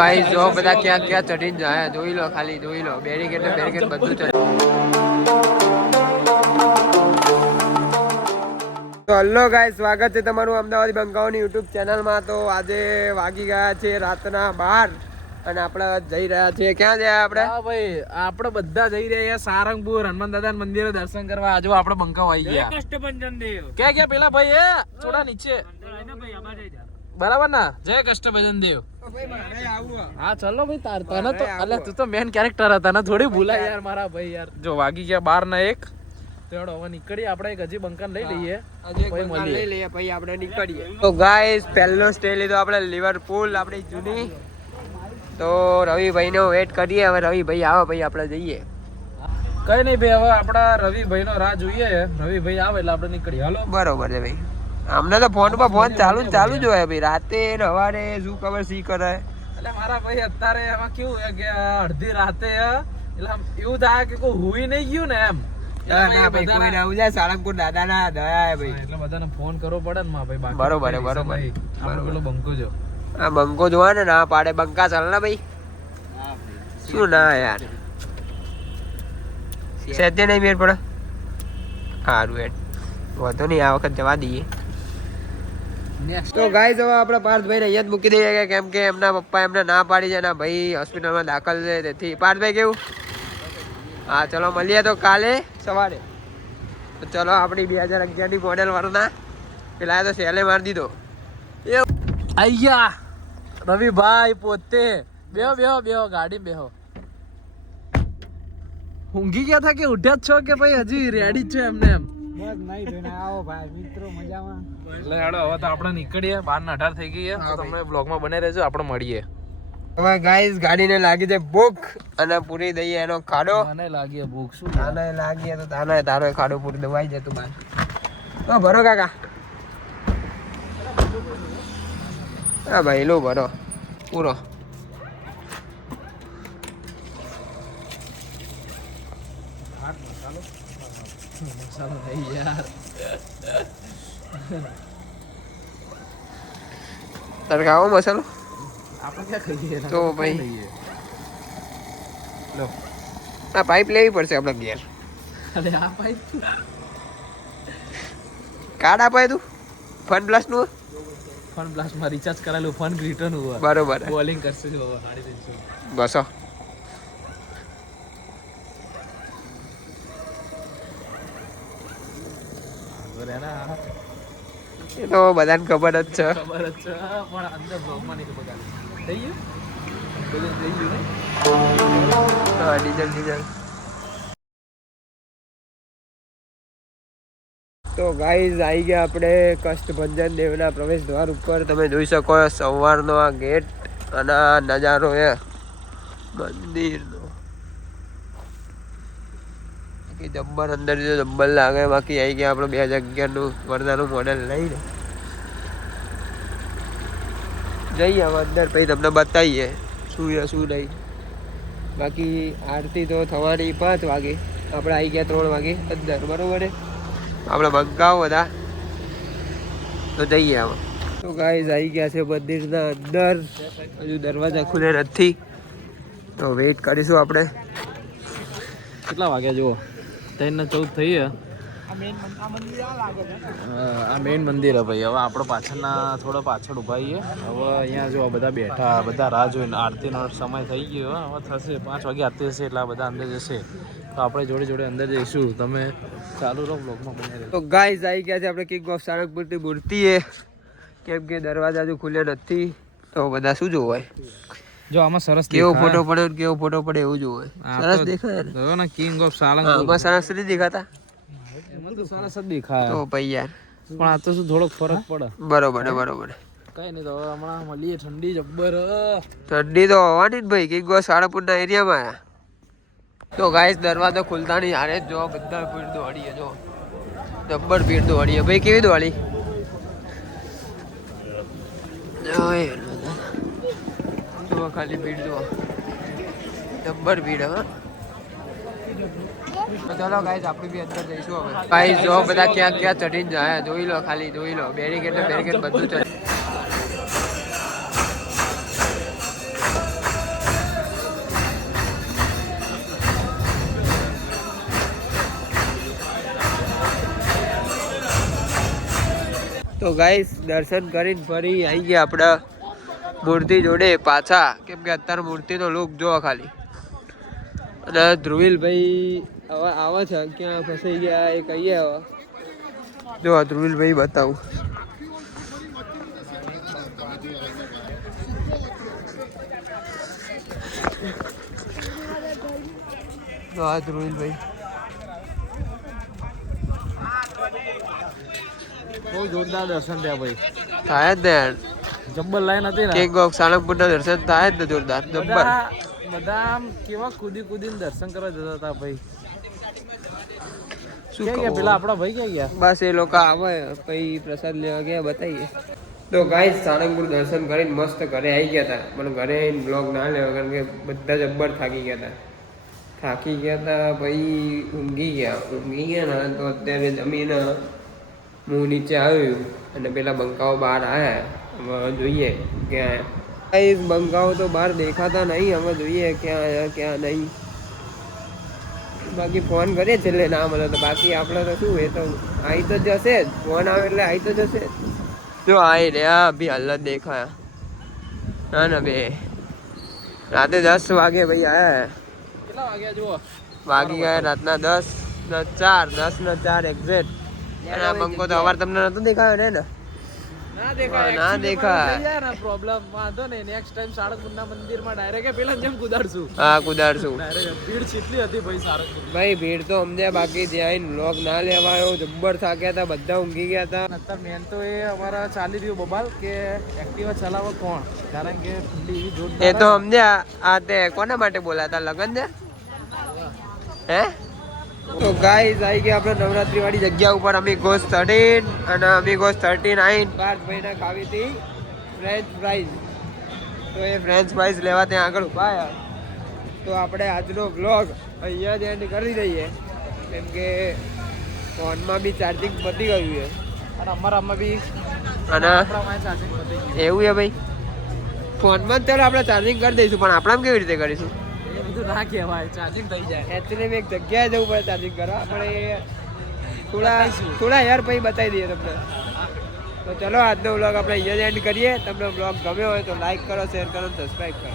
ભાઈ જો બધા ક્યાં ક્યાં ચડીને જાય જોઈ લો, ખાલી જોઈ લો, બેરીકેડ ને બેરીકેડ બધું ચડી. તો હલો ગાઈસ, સ્વાગત છે તમારું અમદાવાદી બંકાઓની યુટ્યુબ ચેનલમાં. તો આજે વાગી ગયા છે રાતના 12 અને આપણે જઈ રહ્યા છીએ. ક્યાં જાય આપણે? હા ભાઈ, આપણે બધા જઈ રહ્યા સારંગપુર હનુમાન દાદા મંદિરે દર્શન કરવા. આજે આપણે બંકાઓ આવી ગયા. કષ્ટભંજન દેવ ક્યાં ગયા પેલા ભાઈ? એ થોડા નીચે બરાબર ના? જય કષ્ટભંજન દેવ. હા ચલો ભાઈ, તને તો અલે તું તો મેન કેરેક્ટર હતા ને, થોડી ભૂલાય યાર મારા ભાઈ. યાર જો વાગી ગયા 12 ને 1. તો હવે નીકળી આપણે એક હજી બંકન લઈ લઈએ, લઈ લઈએ પછી આપણે નીકળીએ. તો ગાઈસ, પહેલો સ્ટે લીધો આપણે લિવરપુલ, આપણી જૂની. તો રવિભાઈ નો વેટ કરીએ. હવે રવિભાઈ આવે પછી આપણે જઈએ. કઈ નહીં ભાઈ, હવે આપડા રવિભાઈ નો રાહ જોઈએ. રવિભાઈ આવે એટલે આપણે નીકળીએ. હાલો બરોબર છે ભાઈ. અમને તો ફોન પર ફોન ચાલુ જ હોય ભાઈ. રાતે સવારે શું ખબર શી કરે. એટલે મારા ભાઈ અત્યારે એમાં કેવું છે કે અડધી રાતે એટલે એવું થાય કે કોઈ હુઈ નહીં ગયું ને એમ. સાળંગપુર દાદા ના દયા ભાઈ, એટલે બધાને ફોન કરવો પડે ને ભાઈ. બરોબર પેલો બંકો જો આ બંકો જોવા ને ના પાડે. બંકા ચાલ ને ભાઈ. શું ના યાર, સેતે નહીં મેર પડે. સારું હેડ, વધુ નહીં, આ વખત જવા દઈએ. તો ગાઈસ, હવે આપણે પાર્થભાઈ ને અહીંયા જ મૂકી દઈએ, કેમ કે એમના પપ્પા એમને ના પાડી છે ને ભાઈ હોસ્પિટલમાં દાખલ છે. તેથી પાર્થભાઈ કેવું? હા ચલો મળીએ તો કાલે સવારે. તો ચલો, આપણી 2011 ની મોડેલ વાળા પેલા તો સેલે મારી દીધો. આઈ ગયા રવિભાઈ પોતે. બેહો બેહો બેહો, ગાડી બેહો. ઊંઘી ગયા થા કે ઉઠ્યા જ છો કે ભાઈ હજી રેડી જ છે એમને એમ? બસ નહીં જોઈને આવો ભાઈ, મિત્રો મજામાં. એટલે હેડો હવે તો આપણે નીકળીએ. 12:18 થઈ ગઈ છે. તો તમે બ્લોગમાં બને રહેજો, આપણે મળીએ. હવે ગાઈસ, ગાડીને લાગી છે ભૂખ અને પૂરી દઈએ એનો ખાડો. મને લાગી ભૂખ. શું તાને લાગી તો તારો ખાડો પૂરી દવાઈ જતું બાર. તો ભરો કાકા. હા ભાઈ, લો ભરો પૂરો. મસાલો નહીં યાર. તારે ખાવો મસાલો? આપણે ક્યાં ખાઈએ તો ભાઈ લો, આ પાઇપ લેવી પડશે આપણે ઘેર. અરે આ પાઇપ કાર્ડ આપાય તું ફન પ્લસ નું. ફન પ્લસ માં રિચાર્જ કરાયેલું ફન રિટર્ન હુઆ. બરોબર, બોલિંગ કરશે જો 350. બસો. એ તો બધાને ખબર જ છે. ખબર જ છે, પણ અંદર બ્લોગમાં નહીં ખબર. થઈ ગયું બધું થઈ ગયું ને. હા, ડીઝલ. તો ગાઈઝ, આવી ગયા આપણે કષ્ટભંજન દેવના પ્રવેશ દ્વાર ઉપર. તમે જોઈ શકો સવારનો આ ગેટ અને આ નજારો એ મંદિરનો. જબ્બર અંદર જો જબ્બર લાગે. બાકી આવી ગયા આપણે 2011 નું વર્ધાનું મોડેલ લઈને જઈએ હવે અંદર, પછી તમને બતાવીએ શું છે શું નહીં. બાકી આરતી તો થવાની 5 વાગે, આપણે આવી ગયા 3 વાગે અંદર. બરોબર છે, આપણે બંકાઓ બધા. તો જઈએ હવે. તો ગાઈઝ, આવી ગયા છે મંદિરના અંદર. હજુ દરવાજા ખુલે નથી, તો વેઇટ કરીશું આપણે. કેટલા વાગ્યા જુઓ? 3:14 થઈ ગયા. આ મેઇન મંદિર હે ભાઈ. હવે આપણે પાછળના થોડા પાછળ ઉભા છીએ. હવે અહીંયા જો બધા બેઠા, બધા રાહ જોઈને. આરતીનો સમય થઈ ગયો. હવે થશે 5 વાગે આરતી હશે એટલે બધા અંદર જશે. તો આપણે જોડે જોડે અંદર જઈશું. તમે ચાલુ રહો, બ્લોગમાં બને રહેજો. તો ગાઈઝ, આવી ગયા છે આપણે કિંગ ઓફ સારંગપુરની મૂર્તિએ, કેમ કે દરવાજા હજુ ખુલ્યા નથી. તો બધા શું જોવાય? જો આમાં સરસ કેવો ફોટો પડે કેવો ફોટો પડે એવું જોવે. સરસ દેખાય ને કિંગ ઓફ સારંગપુર. આમાં સરસ નથી દેખાતા? એમાં તો સરસ જ દેખાય. તો ભાઈ યાર, પણ આ તો શું થોડોક ફરક પડે. બરોબર. કઈ નહીં, તો હમણાં મળીએ. ઠંડી જબ્બર. ઠંડી તો હોવાની જ ભાઈ, કિંગ ઓફ સારંગપુરના એરિયામાં. તો ગાઈસ, દરવાજો ખુલતા નહીં. હારે જો બધા ભીડ દોડીએ. જો જબ્બર ભીડ દોડીએ ભાઈ. કેવી દોડી જો ખાલી ભીડ જો જબ્બર ભીડ. હવે ચાલો ગાઈસ, આપણે બી અંદર જઈશું હવે. ગાઈસ જો બધા ક્યાં ક્યાં ચડીને જાય જોઈ લો, ખાલી જોઈ લો. બેરીકેડ ને બેરીકેડ બધું ચડી. તો ગાઈસ દર્શન કરીને ફરી આવી ગયા આપણા મૂર્તિ જોડે પાછા, કેમ કે અત્યારે મૂર્તિનો લુક જોવો ખાલી. અને ધ્રુવીલભાઈ હવે આવે છે, ક્યાં ફસાઈ ગયા એ કહીએ. હવે જો ધ્રુવીલભાઈ બતાવું. તો આ ધ્રુવીલભાઈ બહુ જોરદાર દર્શન થયા ભાઈ. થાય જ ને યાર, જબ્બર લાઈન હતી ને. કિંગ ઓફ સાળંગપુરના દર્શન થાય જ ને જોરદાર જબ્બર. બધા આમ કેવા કૂદીને દર્શન કરવા જતા હતા ભાઈ. શું ક્યાં ગયા પેલા આપણા ભાઈ ક્યાં ગયા? બસ એ લોકો આવે પછી પ્રસાદ લેવા ગયા, બતાવીએ. તો ગાઈસ સાળંગપુર દર્શન કરીને મસ્ત ઘરે આવી ગયા હતા, પણ ઘરે બ્લોગ ના લેવા કારણ કે બધા જબ્બર થાકી ગયા હતા. પછી ઊંઘી ગયા ને તો અત્યારે જમીને હું નીચે આવ્યું અને પેલા બંકાઓ બહાર આવ્યા. હવે જોઈએ ક્યાં. ગાઈસ બંકાઓ તો બહાર દેખાતા નહીં, હવે જોઈએ ક્યાં આવ્યા ક્યાં નહીં. બાકી ફોન કરીએ છેલ્લે ના મળે તો, બાકી આપણે તો શું, એ તો આવી તો જશે જ, ફોન આવે એટલે આવી તો જશે જ. જો આવી રહ્યા અભી હાલત દેખાયા. ના ના બે રાતે 10 વાગે ભાઈ આયા. કેટલા વાગ્યા જુઓ? વાગી ગયા રાતના 10:04 એક્ઝેક્ટ. અને આ બંકો તો અવાર તમને નતો દેખાયો ને? ના દેખાય. પ્રોબ્લેમ વાંધો નહીં, નેક્સ્ટ ટાઈમ સાળંગપુરના મંદિરમાં ડાયરેક્ટ પેલા જેમ કુદાડશું. હા કુદાડશું. ભીડ કેટલી હતી ભાઈ સાળંગપુર. ભાઈ ભીડ તો સમજ્યા, બાકી જ્યાં વ્લોગ ના લેવાયો, જબ્બર થાક્યા હતા, બધા ઊંઘી ગયા હતા. અત્યારે મેન તો એ અમારા ચાલી રહ્યું બબાલ કે એક્ટિવા ચલાવે કોણ, કારણ કે ઠંડી એવી જોરદાર. એ તો સમજ્યા. આ તે કોના માટે બોલાતા, લગન છે હે? તો ગાઈસ આવી ગયા આપણે નવરાત્રી વાળી જગ્યા ઉપર. અમીગોસ 13 અને અમીગોસ 39 પાર્થભાઈને ખાવી હતી ફ્રેન્ચ ફ્રાઈઝ. તો એ ફ્રેન્ચ ફ્રાઈઝ લેવા ત્યાં આગળ ઉભા. તો આપણે આજનો વ્લોગ અહીંયા જ એન્ડ કરી દઈએ, કેમ કે ફોનમાં બી ચાર્જિંગ પતી ગયું છે અને અમારામાં બી અને ચાર્જિંગ પતી ગયું. એવું છે ભાઈ, ફોનમાં જ ચાલો આપણે ચાર્જિંગ કરી દઈશું, પણ આપણામાં કેવી રીતે કરીશું? એ બધું ના કહેવાય, ચાર્જિંગ થઈ જાય. એકચ્યુઅલી એક જગ્યાએ જવું પડે ચાર્જિંગ કરવા. આપણે થોડા યાર પછી બતાવી દઈએ તમને. તો ચલો આજનો વ્લોગ આપણે અહીંયા જ એન્ડ કરીએ. તમને વ્લોગ ગમ્યો હોય તો લાઈક કરો, શેર કરો, સબસ્ક્રાઈબ કરો.